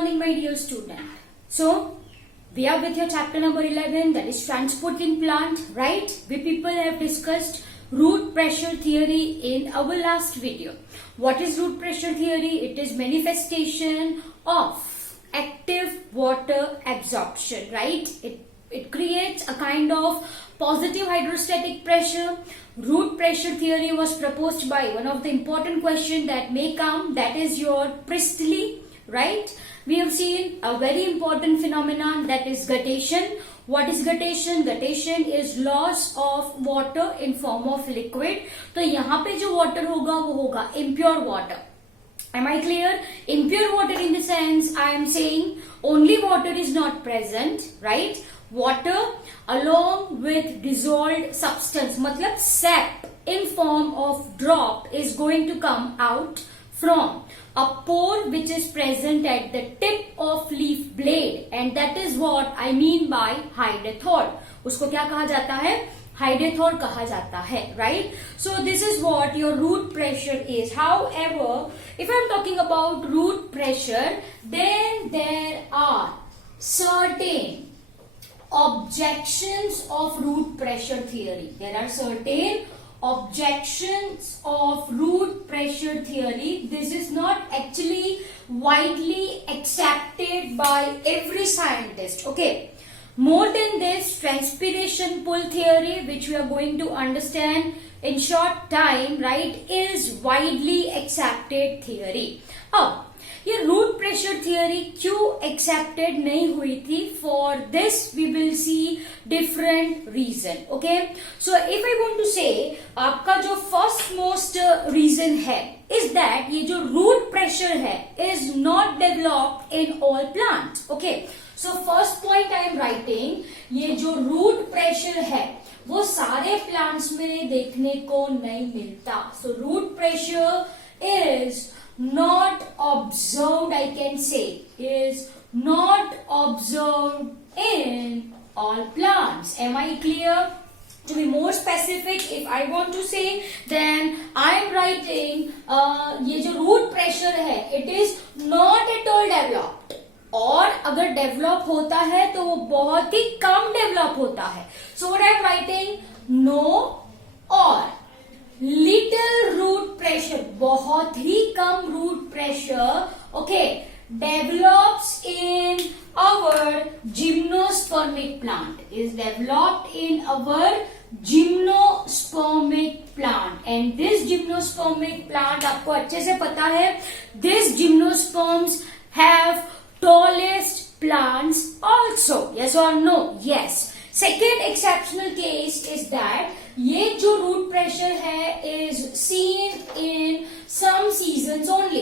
morning, my dear student. So, we are with your chapter number 11, that is transport in plant, right? We people have discussed root pressure theory in our last video. What is root pressure theory? It is manifestation of active water absorption, right? It creates a kind of positive hydrostatic pressure. Root pressure theory was proposed by one of the important questions that may come, that is your Priestley, right? We have seen a very important phenomenon, that is guttation. What is guttation? Guttation is loss of water in form of liquid. तो यहाँ पे जो water होगा वो होगा impure water. Am I clear? Impure water in the sense I am saying only water is not present, right? Water along with dissolved substance, मतलब sap in form of drop is going to come out from a pore which is present at the tip of leaf blade, and that is what I mean by hydrothor. उसको क्या कहा जाता है? Hydrothor कहा जाता है, right? So this is what your root pressure is. However, if I am talking about root pressure, then there are certain objections of root pressure theory. There are certain objections of root pressure theory. This is not actually widely accepted by every scientist. Okay. More than this, transpiration pull theory, which we are going to understand in short time, right, is widely accepted theory. अब ये root pressure theory क्यों accepted नहीं हुई थी? For this we will see different reason. Okay, so if I want to say आपका जो first most reason है is that ये जो रूट प्रेशर है is not developed in all plants. Okay, so first point I am writing, ये जो root pressure है वो सारे प्लांट्स में देखने को नहीं मिलता. So root pressure is not observed, I can say, is not observed in all plants. Am I clear? To be more specific, if I want to say, then I am writing ये जो root pressure है it is not at all developed, और अगर develop होता है तो वो बहुत ही कम डेवलप होता है. So what I am writing, no or little root pressure, बहुत ही कम root pressure, okay, develops in our gymnospermic plant, is developed in our gymnospermic plant. And this gymnospermic plant आपको अच्छे से पता है, this gymnosperms have tallest plants also. Yes or no? Yes. Second exceptional case is that ये जो root pressure है is seen in some seasons only.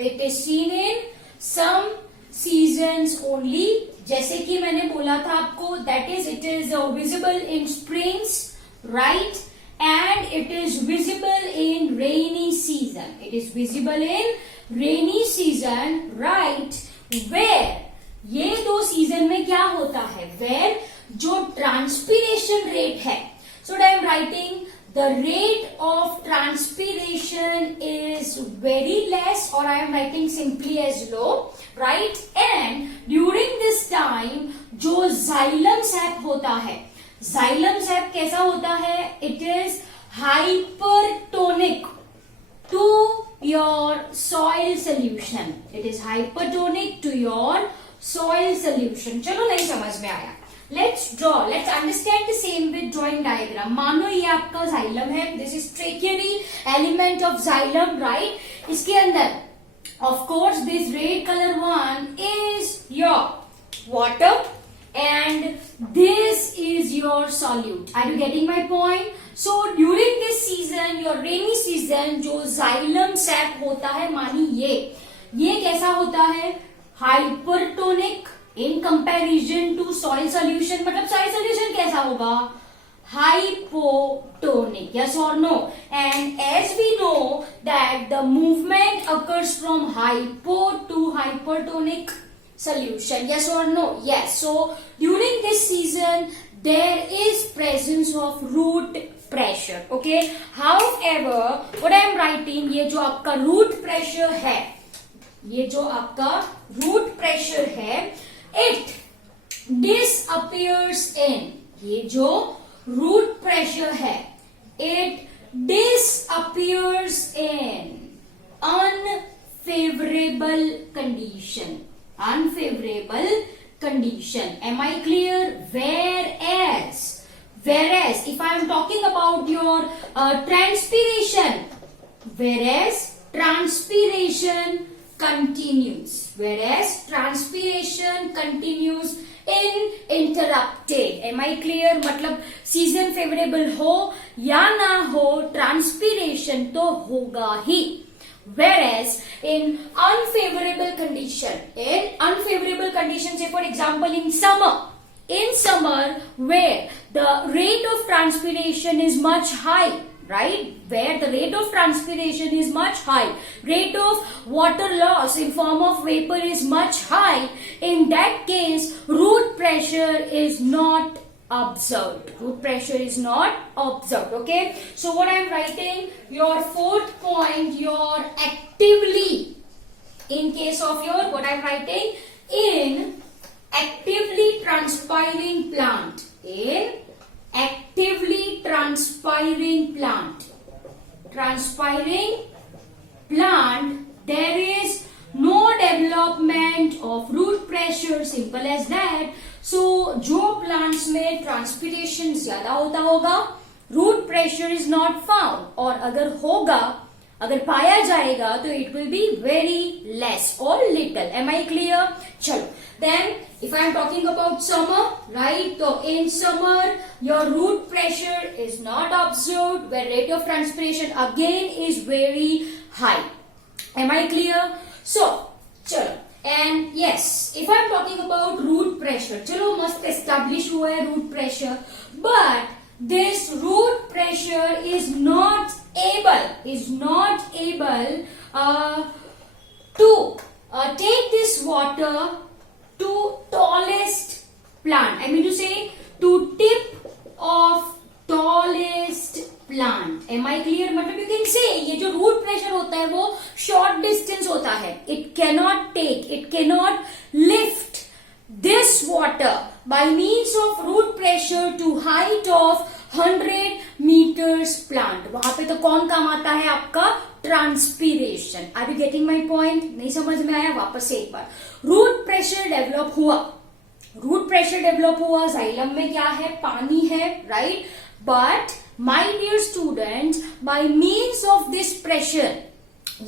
It is seen in some seasons only. जैसे कि मैंने बोला था आपको, that is it is visible in springs, right, and it is visible in rainy season. It is visible in rainy season, right, where ये दो season में क्या होता है, वेयर जो ट्रांसपीरेशन रेट है. So I am writing the rate of transpiration is very less, or I am writing simply as low, right? And during this time जो xylem sap होता है, xylem sap कैसा होता है? It is hypertonic to your soil solution. It is hypertonic to your soil solution. चलो नहीं समझ में आया. Let's draw. Let's understand the same with drawing diagram. मानो ये आपका xylem है. This is tertiary element of xylem, right? इसके अंदर, of course, this red color one is your water, and this is your solute. Are you getting my point? So during this season, your rainy season, जो xylem sap होता है, मानी ये कैसा होता है? Hypertonic. In comparison to soil solution, मतलब soil solution कैसा होगा? Hypotonic. Yes or no? And as we know that the movement occurs from hypo to hypertonic solution. Yes or no? Yes. So during this season there is presence of root pressure. Okay. However, what I am writing, ये जो आपका root pressure है ये जो आपका root pressure है, it disappears in, ये जो रूट प्रेशर है, it disappears in unfavorable condition. Unfavorable condition. Am I clear? Whereas if I am talking about your transpiration, whereas transpiration continues uninterrupted. Am I clear? मतलब season favourable हो या ना हो, transpiration तो होगा ही. Whereas in unfavorable condition, say for example in summer where the rate of transpiration is much high, right? Where the rate of transpiration is much high, rate of water loss in form of vapor is much high, in that case root pressure is not observed. Okay, so what I am writing, your fourth point, your actively, in case of your, what I am writing, in actively transpiring plant, there is no development of root pressure, simple as that. So जो plants में transpiration ज्यादा होता होगा, root pressure is not found, और अगर पाया जाएगा तो it will be very less or little. Am I clear? चलो, then if I am talking about summer, right? So in summer your root pressure is not observed, where rate of transpiration again is very high. Am I clear? So चलो, and yes, if I am talking about root pressure, चलो मस्त establish हुआ है root pressure, but this root pressure is not able to take this water to tallest plant. I mean to say to tip of tallest plant. Am I clear? मतलब you can say ये जो root pressure होता है वो short distance होता है. It cannot lift this water by means of root pressure to height of 100 meters plant. वहां पे तो कौन काम आता है आपका? Transpiration. Are you getting my point? नहीं समझ में आया? वापस से एक बार. रूट प्रेशर डेवलप हुआ, जाइलम में क्या है? पानी है, right? But my dear students, by means of this pressure,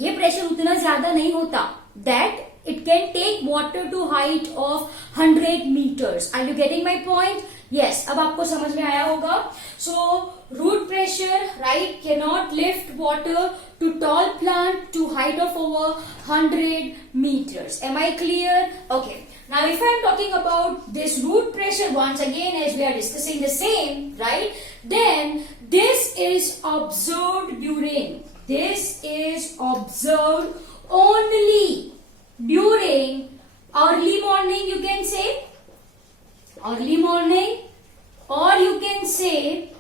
ये प्रेशर उतना ज्यादा नहीं होता, that it can take water to height of 100 meters. Are you getting my point? Yes. अब आपको समझ में आया होगा. So root pressure, right, cannot lift water to tall plant to height of over 100 meters. Am I clear? Okay. Now if I am talking about this root pressure, once again as we are discussing the same, right, then this is observed only during early morning, you can say early morning, or you can say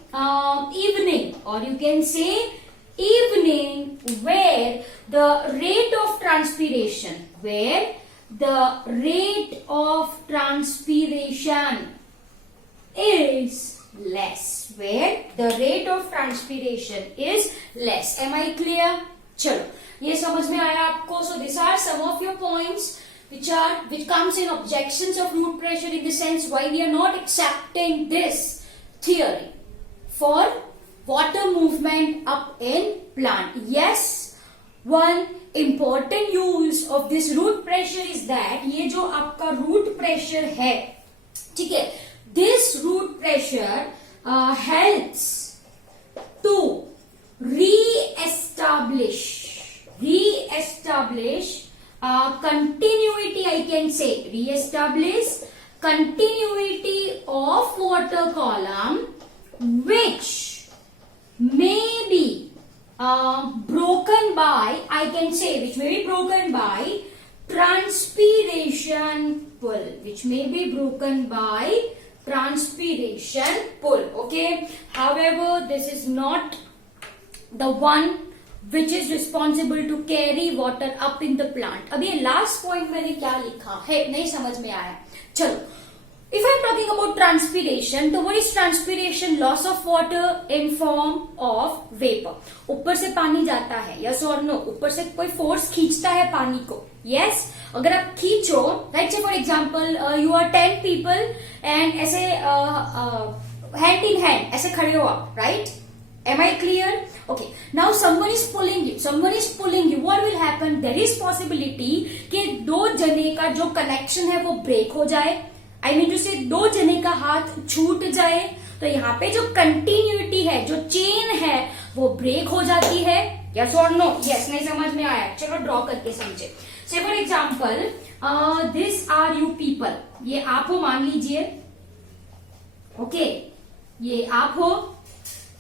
evening, where the rate of transpiration is less, Am I clear? चलो, ये समझ में आया आपको? So these are some of your points which comes in objections of root pressure, in the sense why we are not accepting this theory for water movement up in plant. Yes, one important use of this root pressure is that ये जो आपका root pressure है, ठीक है, this root pressure helps to re-establish continuity, I can say, re-establish continuity of water column, which may be broken by, transpiration pull, okay. However, this is not the one which is responsible to carry water up in the plant. अब ये last point मैंने क्या लिखा है नहीं समझ में आया. चलो, if I'm talking about transpiration, तो what is transpiration? Loss of water in form of vapor. ऊपर से पानी जाता है, yes or no? ऊपर से कोई फोर्स खींचता है पानी को, yes? अगर आप खींचो, like say for example, you are 10 people and ऐसे hand in hand ऐसे खड़े हो आप, right? Am I clear? Okay. Now someone is pulling you. Someone is pulling you. What will happen? There is possibility कि दो जने का जो connection है वो break हो जाए. I mean to say दो जने का हाथ छूट जाए. तो यहाँ पे जो continuity है, जो chain है, वो break हो जाती है. Yes or no? Yes. नहीं समझ में आया. चलो draw करके समझे. Say for example, this are you people. ये आप हो मान लीजिए. Okay. ये आप हो.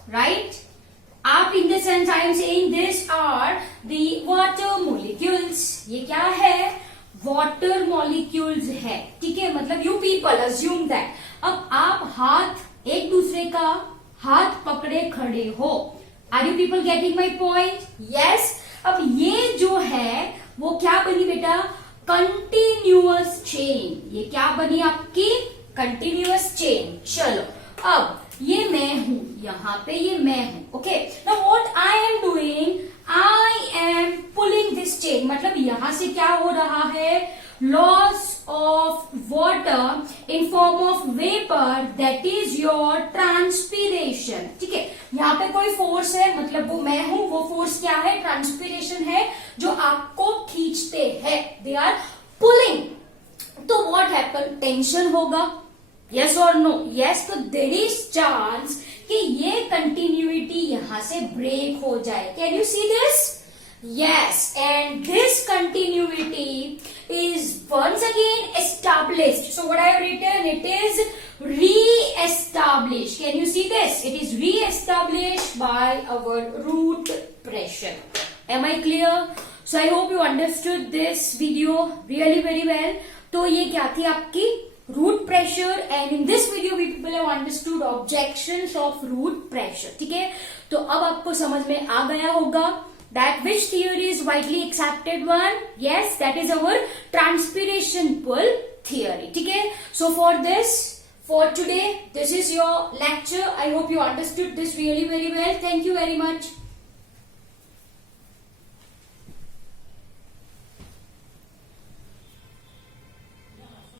Right? आप in the sense I am saying this are the water molecules. ये क्या है? Water molecules है. ठीक है, मतलब you people assume that. अब आप हाथ एक दूसरे का हाथ पकड़े खड़े हो. Are you people getting my point? Yes. अब ये जो है वो क्या बनी बेटा? Continuous chain. ये क्या बनी आपकी? Continuous chain. चलो, अब ये मैं हूं, यहाँ पे ये मैं हूं. Okay, now what I am doing, I am pulling this chain. मतलब यहां से क्या हो रहा है? Loss of water in form of vapour, that is your transpiration. ठीक है, यहाँ पे कोई फोर्स है, मतलब वो मैं हूं, वो फोर्स क्या है? ट्रांसपीरेशन है, जो आपको खींचते हैं. They are pulling. तो व्हाट हैपन? टेंशन होगा. Yes or no? Yes. तो there is chance कि ये continuity यहाँ से break हो जाए. Can you see this? Yes. And this continuity is once again established. So what I have written, it is re-established. Can you see this? It is re-established by our root pressure. Am I clear? So I hope you understood this video really very well. तो ये क्या थी आपकी root pressure, and in this video we people have understood objections of root pressure. ठीक है, तो अब आपको समझ में आ गया होगा that which theory is widely accepted one. Yes, that is our transpiration pull theory. ठीक है, so for today this is your lecture. I hope you understood this really very well. Thank you very much.